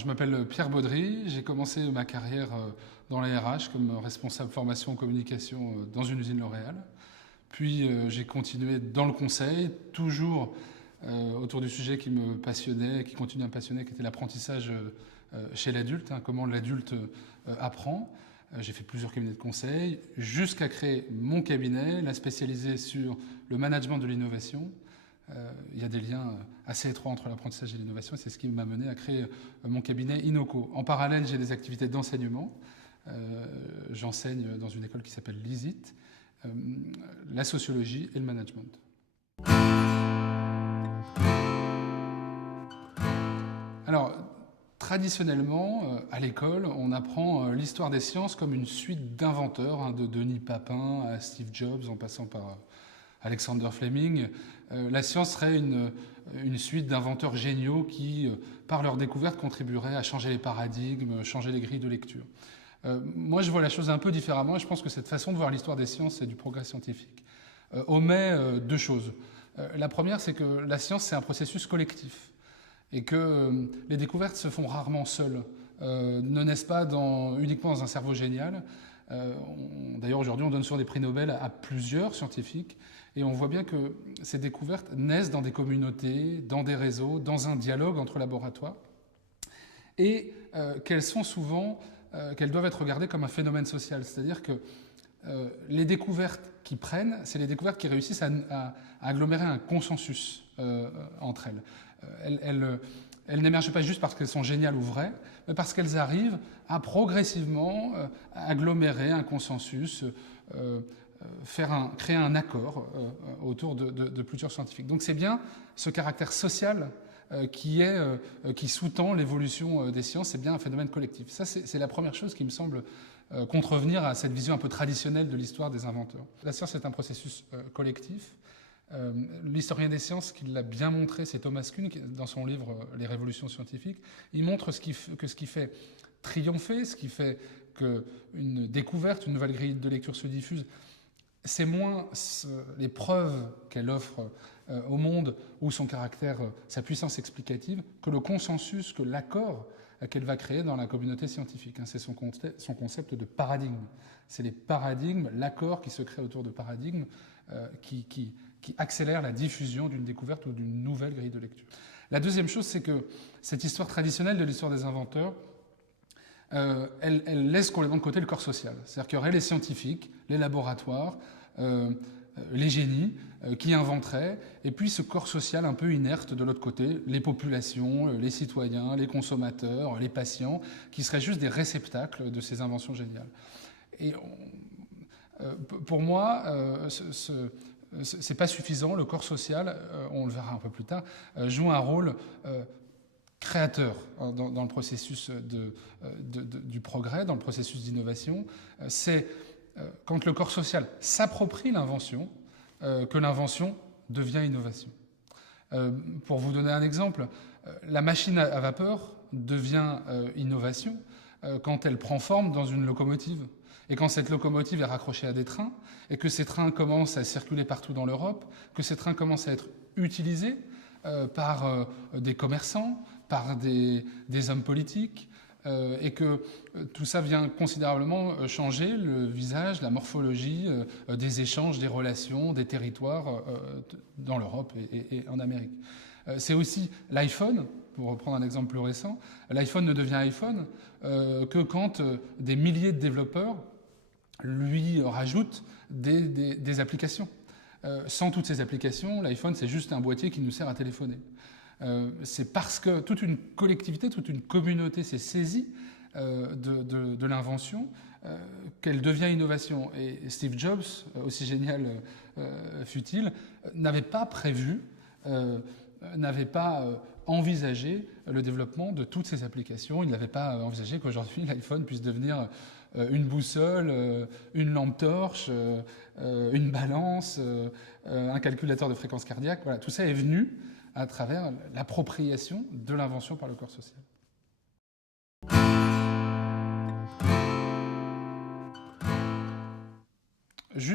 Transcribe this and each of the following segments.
Je m'appelle Pierre Baudry, j'ai commencé ma carrière dans la RH comme responsable formation en communication dans une usine L'Oréal. Puis j'ai continué dans le conseil, toujours autour du sujet qui me passionnait, qui continue à me passionner, qui était l'apprentissage chez l'adulte, comment l'adulte apprend. J'ai fait plusieurs cabinets de conseil, jusqu'à créer mon cabinet, la spécialiser sur le management de l'innovation. Il y a des liens assez étroits entre l'apprentissage et l'innovation, et c'est ce qui m'a mené à créer mon cabinet Inoco. En parallèle, j'ai des activités d'enseignement. J'enseigne dans une école qui s'appelle l'ISIT, la sociologie et le management. Alors, traditionnellement, à l'école, on apprend l'histoire des sciences comme une suite d'inventeurs, de Denis Papin à Steve Jobs, en passant par Alexander Fleming. La science serait une suite d'inventeurs géniaux qui, par leur découverte, contribueraient à changer les paradigmes, changer les grilles de lecture. Moi, je vois la chose un peu différemment, et je pense que cette façon de voir l'histoire des sciences et du progrès scientifique omet deux choses. La première, c'est que la science, c'est un processus collectif, et que les découvertes se font rarement seules, ne naissent pas uniquement dans un cerveau génial. D'ailleurs, aujourd'hui, on donne souvent des prix Nobel à plusieurs scientifiques, et on voit bien que ces découvertes naissent dans des communautés, dans des réseaux, dans un dialogue entre laboratoires, et qu'elles doivent être regardées comme un phénomène social. C'est-à-dire que les découvertes qui prennent, c'est les découvertes qui réussissent à agglomérer un consensus entre elles. Elles n'émergent pas juste parce qu'elles sont géniales ou vraies, mais parce qu'elles arrivent à progressivement agglomérer un consensus, créer un accord autour de plusieurs scientifiques. Donc c'est bien ce caractère social qui sous-tend l'évolution des sciences, c'est bien un phénomène collectif. Ça, c'est la première chose qui me semble contrevenir à cette vision un peu traditionnelle de l'histoire des inventeurs. La science est un processus collectif. L'historien des sciences qui l'a bien montré, c'est Thomas Kuhn, dans son livre « Les révolutions scientifiques ». Il montre que ce qui fait triompher, ce qui fait qu'une découverte, une nouvelle grille de lecture se diffuse, c'est moins les preuves qu'elle offre au monde ou son caractère, sa puissance explicative, que le consensus, que l'accord qu'elle va créer dans la communauté scientifique. C'est son concept de paradigme. C'est les paradigmes, l'accord qui se crée autour de paradigmes qui accélère la diffusion d'une découverte ou d'une nouvelle grille de lecture. La deuxième chose, c'est que cette histoire traditionnelle de l'histoire des inventeurs, elle laisse complètement de côté le corps social. C'est-à-dire qu'il y aurait les scientifiques, les laboratoires, les génies qui inventeraient, et puis ce corps social un peu inerte de l'autre côté, les populations, les citoyens, les consommateurs, les patients, qui seraient juste des réceptacles de ces inventions géniales. Et pour moi, c'est pas suffisant. Le corps social, on le verra un peu plus tard, joue un rôle créateur dans le processus du progrès, dans le processus d'innovation. C'est quand le corps social s'approprie l'invention que l'invention devient innovation. Pour vous donner un exemple, la machine à vapeur devient innovation quand elle prend forme dans une locomotive. Et quand cette locomotive est raccrochée à des trains, et que ces trains commencent à circuler partout dans l'Europe, que ces trains commencent à être utilisés par des commerçants, par des hommes politiques, et que tout ça vient considérablement changer le visage, la morphologie des échanges, des relations, des territoires dans l'Europe et en Amérique. C'est aussi l'iPhone, pour reprendre un exemple plus récent. L'iPhone ne devient iPhone que quand des milliers de développeurs lui rajoutent des applications. Sans toutes ces applications, l'iPhone, c'est juste un boîtier qui nous sert à téléphoner. C'est parce que toute une collectivité, toute une communauté s'est saisie de l'invention qu'elle devient innovation. Et Steve Jobs, aussi génial fut-il, n'avait pas prévu, n'avait pas envisagé le développement de toutes ces applications. Il n'avait pas envisagé qu'aujourd'hui l'iPhone puisse devenir une boussole, une lampe torche, une balance, un calculateur de fréquence cardiaque. Voilà, tout ça est venu à travers l'appropriation de l'invention par le corps social.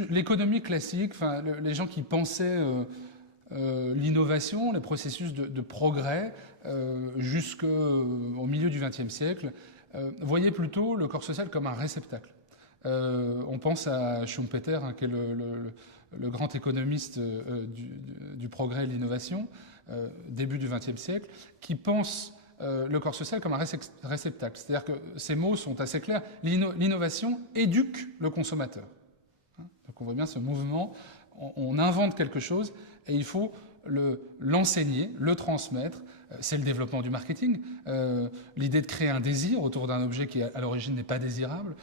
L'économie classique, les gens qui pensaient l'innovation, les processus de progrès jusqu'au milieu du XXe siècle voyaient plutôt le corps social comme un réceptacle. On pense à Schumpeter, hein, qui est le grand économiste du progrès et de l'innovation, début du XXe siècle, qui pense le corps social comme un réceptacle. C'est-à-dire que ces mots sont assez clairs. L'innovation éduque le consommateur. Donc on voit bien ce mouvement, on invente quelque chose et il faut l'enseigner, le transmettre. C'est le développement du marketing, l'idée de créer un désir autour d'un objet qui à l'origine n'est pas désirable.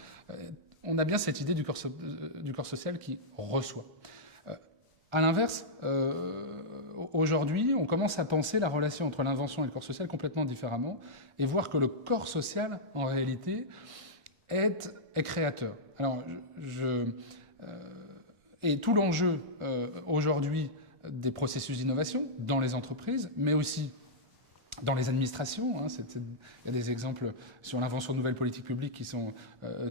On a bien cette idée du corps social qui reçoit. À l'inverse, aujourd'hui, on commence à penser la relation entre l'invention et le corps social complètement différemment et voir que le corps social, en réalité, est créateur. Alors, et tout l'enjeu aujourd'hui des processus d'innovation dans les entreprises, mais aussi dans les administrations, hein, il y a des exemples sur l'invention de nouvelles politiques publiques qui sont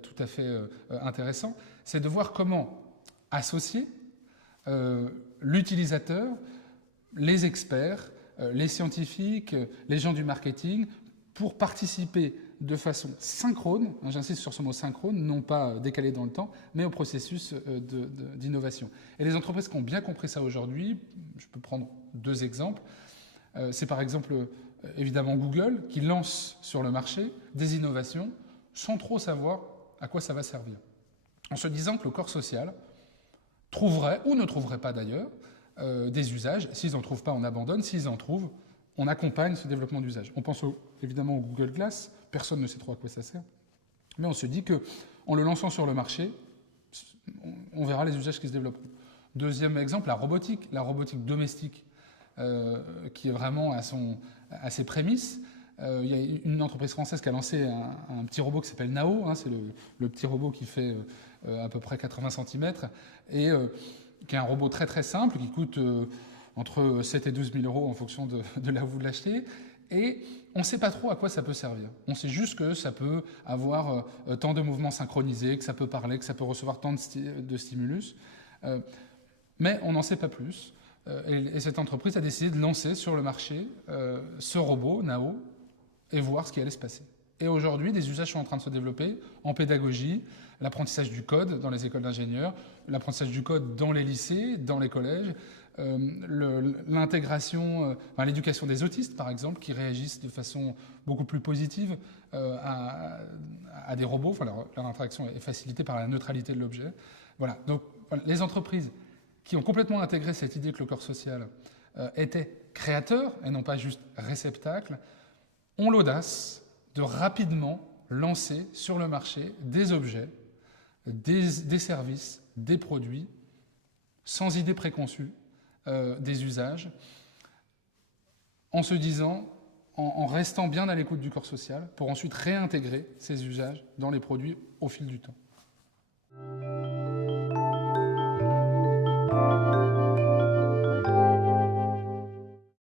tout à fait intéressants, c'est de voir comment associer l'utilisateur, les experts, les scientifiques, les gens du marketing, pour participer de façon synchrone, hein, j'insiste sur ce mot synchrone, non pas décalé dans le temps, mais au processus d'innovation. Et les entreprises qui ont bien compris ça aujourd'hui, je peux prendre 2 exemples, c'est par exemple évidemment Google qui lance sur le marché des innovations sans trop savoir à quoi ça va servir. En se disant que le corps social trouverait, ou ne trouverait pas d'ailleurs, des usages. S'ils n'en trouvent pas, on abandonne. S'ils en trouvent, on accompagne ce développement d'usage. On pense évidemment au Google Glass. Personne ne sait trop à quoi ça sert. Mais on se dit qu'en le lançant sur le marché, on verra les usages qui se développeront. Deuxième exemple, la robotique domestique, qui est vraiment à ses prémices. Il y a une entreprise française qui a lancé un petit robot qui s'appelle Nao, hein, c'est le petit robot qui fait à peu près 80 cm, et qui est un robot très très simple, qui coûte entre 7 et 12 000 euros en fonction de là où vous l'achetez, et on ne sait pas trop à quoi ça peut servir. On sait juste que ça peut avoir tant de mouvements synchronisés, que ça peut parler, que ça peut recevoir tant de stimulus, mais on n'en sait pas plus. Et cette entreprise a décidé de lancer sur le marché ce robot, Nao, et voir ce qui allait se passer. Et aujourd'hui, des usages sont en train de se développer en pédagogie, l'apprentissage du code dans les écoles d'ingénieurs, l'apprentissage du code dans les lycées, dans les collèges, l'intégration, l'éducation des autistes, par exemple, qui réagissent de façon beaucoup plus positive à des robots. Enfin, leur interaction est facilitée par la neutralité de l'objet. Voilà. Donc, les entreprises qui ont complètement intégré cette idée que le corps social était créateur et non pas juste réceptacle, ont l'audace de rapidement lancer sur le marché des objets, des services, des produits, sans idée préconçue des usages, en se disant, en restant bien à l'écoute du corps social, pour ensuite réintégrer ces usages dans les produits au fil du temps.